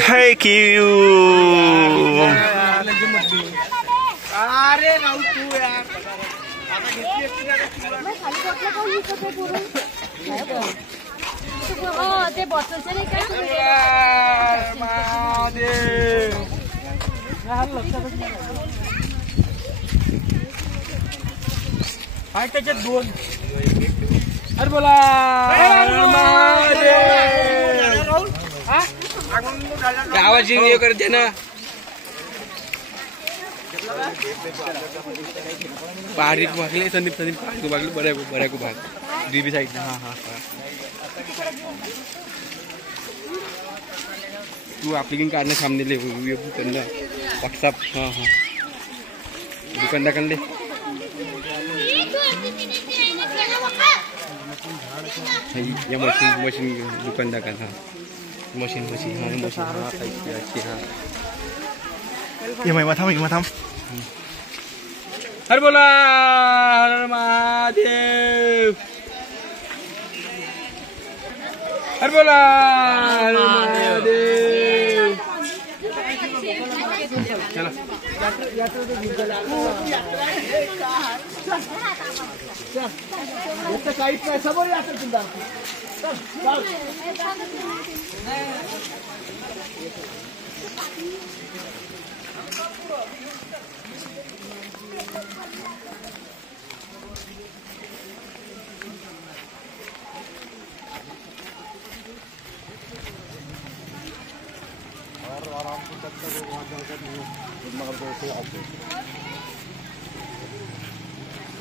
Thank you. अरे राहू तू यार ते बॉटलचं नाही काय त्याच्यात दोन अरे बोला गावाची हे करते ना पहाडी भागले संदीप पहाडी भागले बऱ्या को भाग डीबी साइड हाँ हाँ हाँ तू एप्लिकेशन काढणं सामने ले दुकानदा व्हाट्सअप हाँ हाँ दुकानदा कर ले ये मशीन दुकानदा का हाँ मशीन हाँ अच्छी हाँ ये मैं थम हर बोला हर महादेव हर बोला हर महादेव चला काही पैसा बोल तुमचा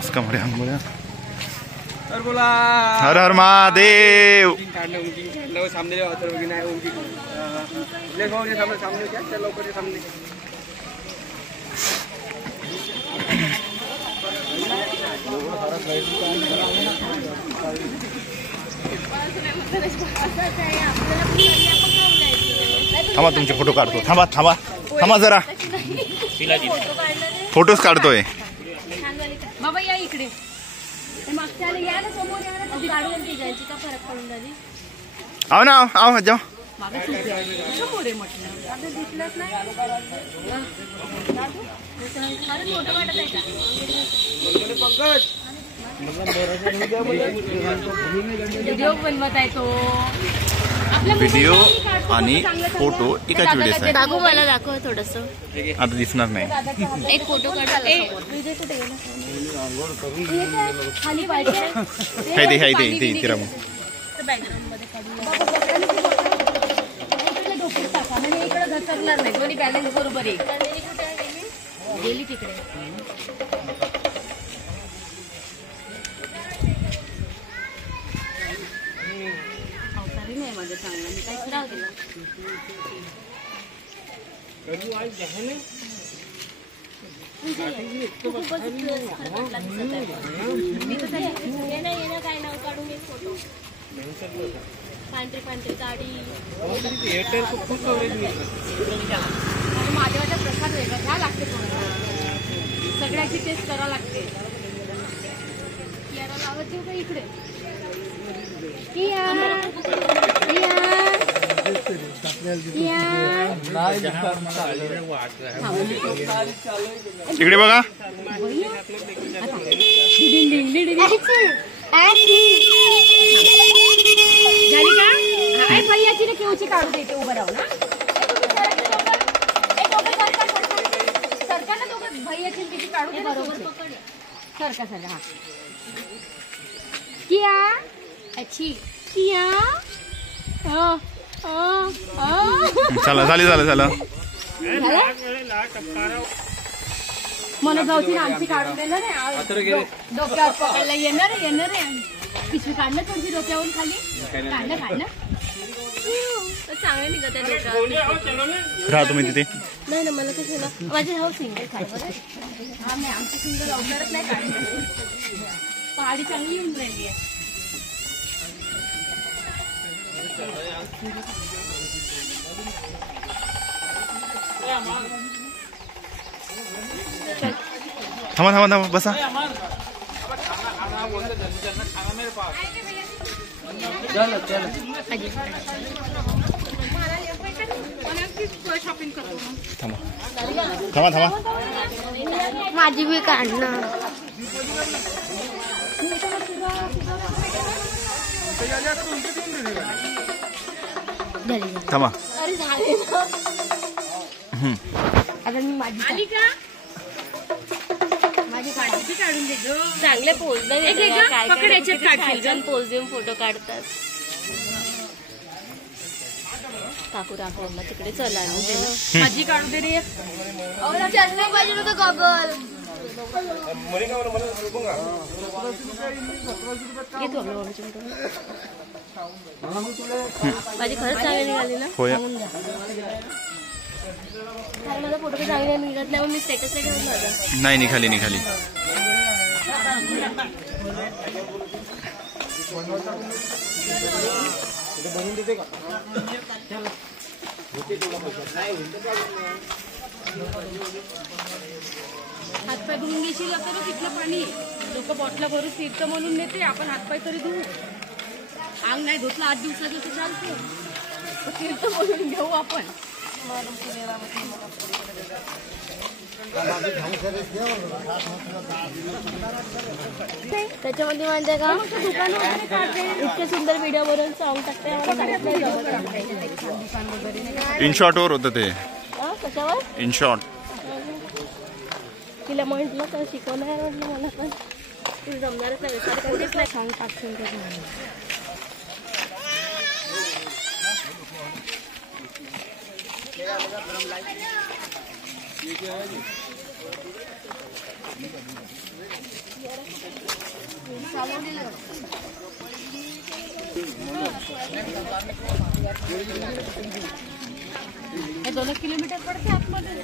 उसका मरे हम बोले हर बोला हर हर महादेव। काढलं सामने ले सामने क्या चलो कर सामने थांबा तुमचे फोटो काढतो थांबा जरा फोटोज काढतोय बाबा या इकडे मागच्याला या ना समोर या ना गाडीवर जायची का फरक पडून झाली आओ ना आओ जाओ समोर आहे म्हटलं आता दिसलंच नाही खरंच फोटो काढत आहे का व्हिडिओ बनवत आहे तो व्हिडिओ आणि फोटो एकाच वेळेस आहे। दाखव मला दाखव थोडस आता दिसणार नाही एक फोटो काढा खाली पाहिजे हाय ते तिरा मग इकडे घसरणार नाही दोन्ही बॅलन्स बरोबर आहे गेली तिकडे नाही माझं चांगलं मी काय खराब केलं काय नाव काढून एक फोटो पांढरी गाडी महादेवाचा प्रसाद वेगळा घ्या लागते सगळ्याची टेस्ट करावं लागते कियारा लावत येऊ का इकडे इकडे बघा झाली का भैयाची ना केवची काढू देते उभं राहू ना सरकार ना दोघं भैयाची किती काढू दे बरोबर सरका हा किया अच्छी किया चला झालं मनोभावची आमची काढून देणार आहे डोक्यावर पकडला येणार आहे पिशवी काढणं तुमची डोक्यावरून खाली काढणं चांगलं निघत आहे राहा तुम्ही तिथे नाही ना मला कसं माझे हा सिंगल काढ हा मी आमची सिंगल लवकरच नाही काढणार पहाडी चांगली येऊन राहिली आहे थांबा बसा चलो चलो शॉपिंग करतो थांबा थांबा थांबा माझी बी काढणार थांबा अरे झाले आता मी माझी आली का माझी काढली काढून दे चांगले पोज पोज देऊन फोटो काढतात काकू राखो तिकडे चला माझी काढू दे रे चष्मा पाहिजे होतं गॉगल माझी खरंच चांगली निघाली ना होय माझा फोटो काही चांगला निघत नाही मी स्टेटसला घेऊन माझा नाही निघाली निघाली हातपाय धुवून घेशील तर तिथलं पाणी लोक बॉटला भरून फिरतं म्हणून नेते आपण हातपाय तरी धुवू अंग नाही धुतलं 8 दिवसाचं तर चालतं फिरतं म्हणून घेऊ आपण त्याच्यामध्ये म्हणजे का इतके सुंदर व्हिडिओ वरून सॉन्ग टाकते इन शॉर्ट वर होतं ते कशावर इन शॉर्ट तिला म्हटलं तर शिकवणार म्हटलं मला पण तुला जमणारच नाही कोणीच नाही सॉन्ग टाकून हे 2 किलोमीटर पडते आतमध्ये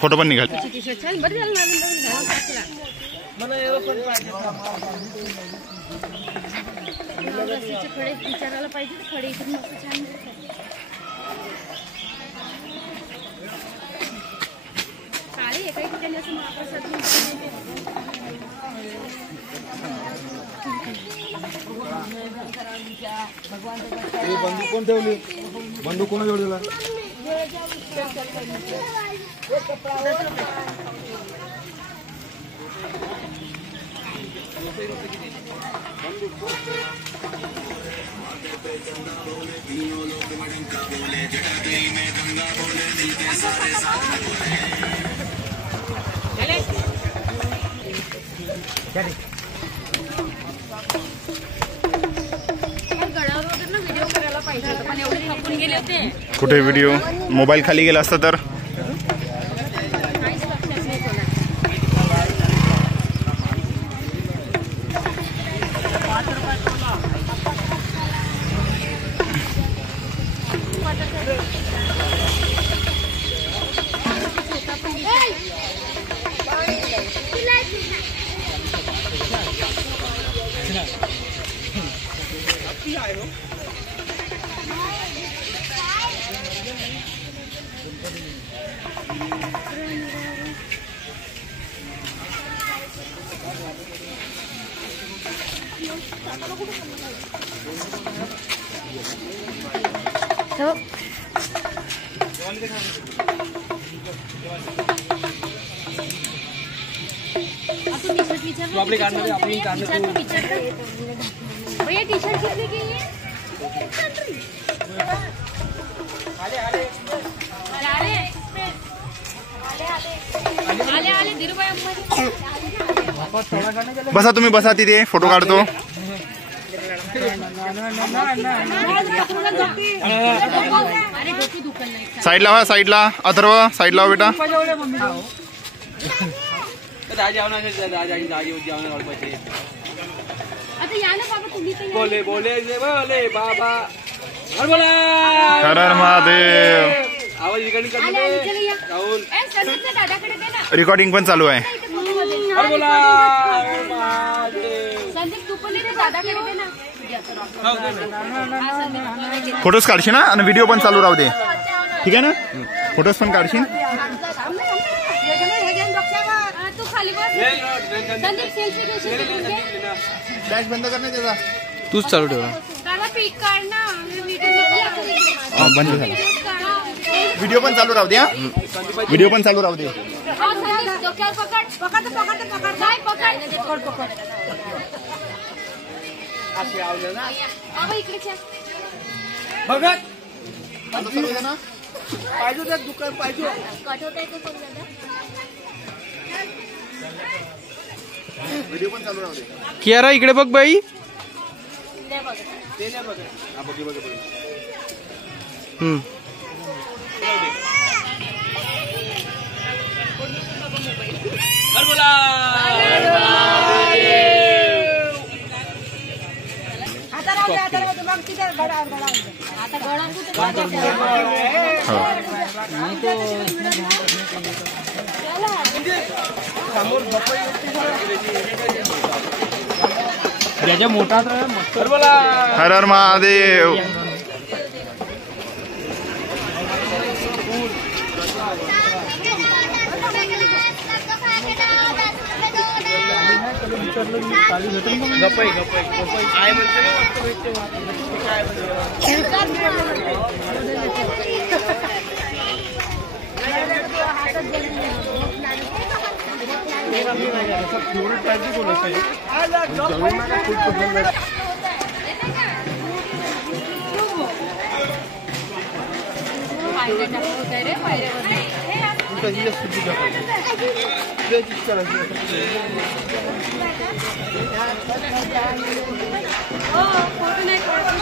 फोटो पण निघाले बरं झालं फळे विचारायला पाहिजे फळे इकडे मस्त छान काळे एका ठिकाणी असं महाप्रसाद बंदूक कोण ठेवली बंदूक कोणा जोडला गडावर वगैरे ना व्हिडिओ करायला पाहिजे होतं पण एवढे थकून गेले होते कुठे व्हिडिओ मोबाईल खाली गेला असता तर काहीच लक्षात नाही कोणा आपली काढणार आपली काढणार भैया टी शर्ट कितने की है आले धीरूभाई बसा तुम्ही बसा तिथे फोटो काढतो साईडला व्हा साईडला अथर्व साईडला बेटा आता या ना बाबा तुम्ही तर या. बोले बोले जे बोले बाबा हर बोला हर हर महादेव. आवाज इकडे आले, आले, चला या. राहुल ए, संदीपच्या दादाकडे दे ना. रेकॉर्डिंग पण चालू आहे. इथे फोटोमध्ये. हर बोला महादेव. संदीप तू पण इथे दादाकडे दे ना. हा, संदीप. फोटोज काढशील ना आणि व्हिडिओ पण चालू राहू दे. ठीक आहे ना. फोटोज पण काढशील. हा, तू खाली बस. संदीप सेल्फी घेशील तिकडून घे. फ्लॅश बंद करणे त्याचा. तूच चालू ठेवा. दादा पीक काढ ना. व्हिडिओ बंद झाला. व्हिडिओ पण चालू राहू दे. व्हिडिओ पण चालू राहू दे. डोक्यावर पकड पकड पकड पकड नाही पकड पकड पकड. बाबा इकडेच या. भगत पाहिजे त्या दुकान पाहिजे. कट होत आहे का कोण दादा? व्हिडिओ पण चालू राहू दे. कियारा इकडे बघ बाई. दे बघ. हर बोला आता राहू दे, आता राहू दे. मग तिथे गडा गडा आता गडा कुठे ज्याच्या मोठा हर बोला हर हर महादेव. गप्पाई गप्पाई गप्पाई काय म्हणते काय फेवरेट पाहिजे कोणाचं रे पायऱ्यावर. हो फोटो नाही काढत.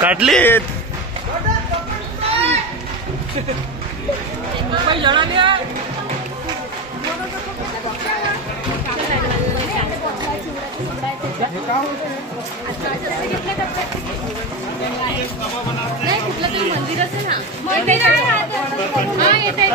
काढलीत. नाही कुठलं तरी मंदिर असेल ना. मंदिर आहे. हा येते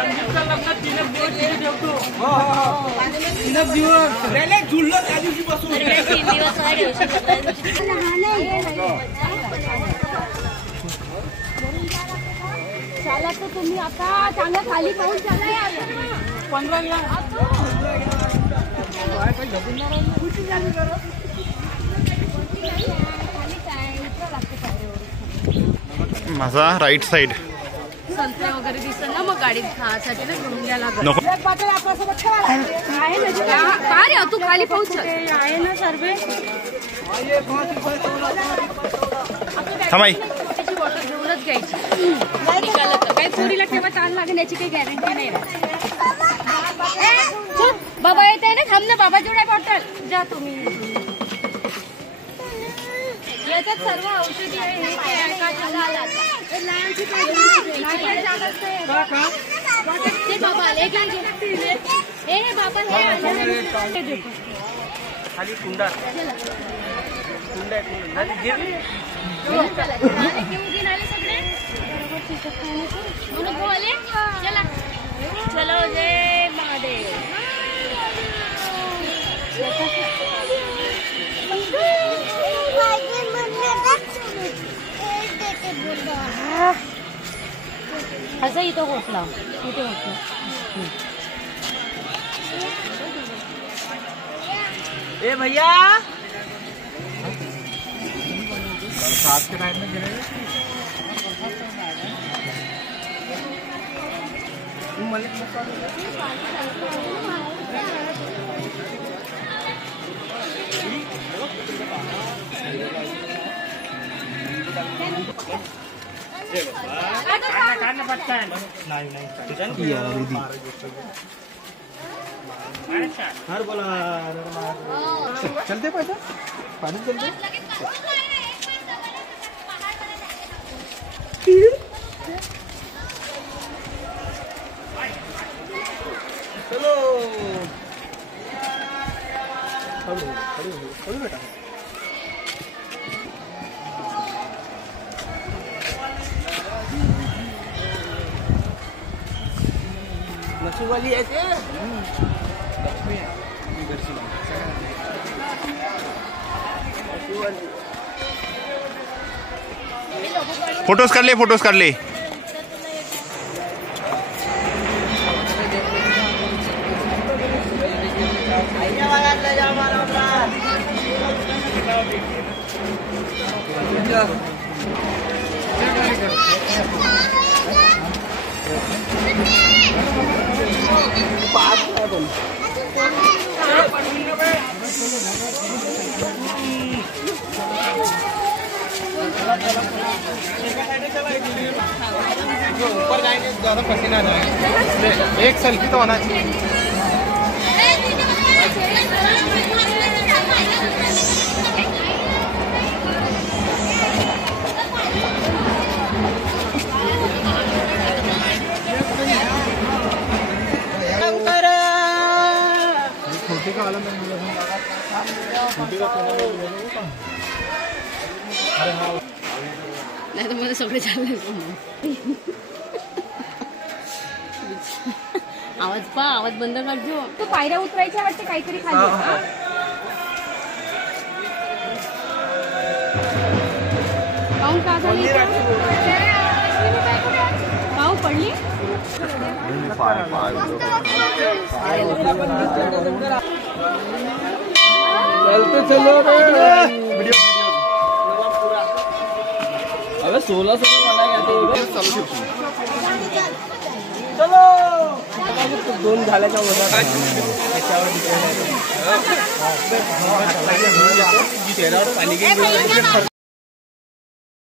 चला तर तुम्ही आता चांगलं खाली पाहून चला यार. 15 माझा राईट साइड. संत्रे वगैरे दिसत ना मग गाडीत खासाठी ना घेऊन घ्यायला लागत. नको. आहे ना का रे तू खाली पाहून आहे ना सर्वे. थांबाई. त्याची बॉटल घेऊनच घ्यायची. निघालं तर काही पोरीला ठेवा ताण लागेल याची काही गॅरंटी नाही. बाबा येत आहे ना. थांब ना बाबा जेवढा बॉटल जा तुम्ही. याच्यात सर्व औषधी आहे. हे काय आहे का झाला ते बाबा एक हे बाबा हे खाली कुंडा कुंडा घेऊन आले सगळे. आले चला चलो जय महादेव. असं इथं होतला इथे होत. ए भैया हर बोला चलते पैसा पाणी चलते. चलो हळू बेटा. शिवाली आहे ते फोटोज काढले फोटोज काढले. ऊपर जाएंगे ज्यादा पसीना जाएगा. एक सेल्फी तो होना चाहिए. छोटी का आलम छोटी का नाही तर मला सगळे चालले. आवाज बंद करजो. तू पायऱ्या उतरायच्या वाटते काहीतरी खाली. पाहून का झाली पाहू पडली. चलो अबे 16 चलो 2 झाल्याच्या वर पाणी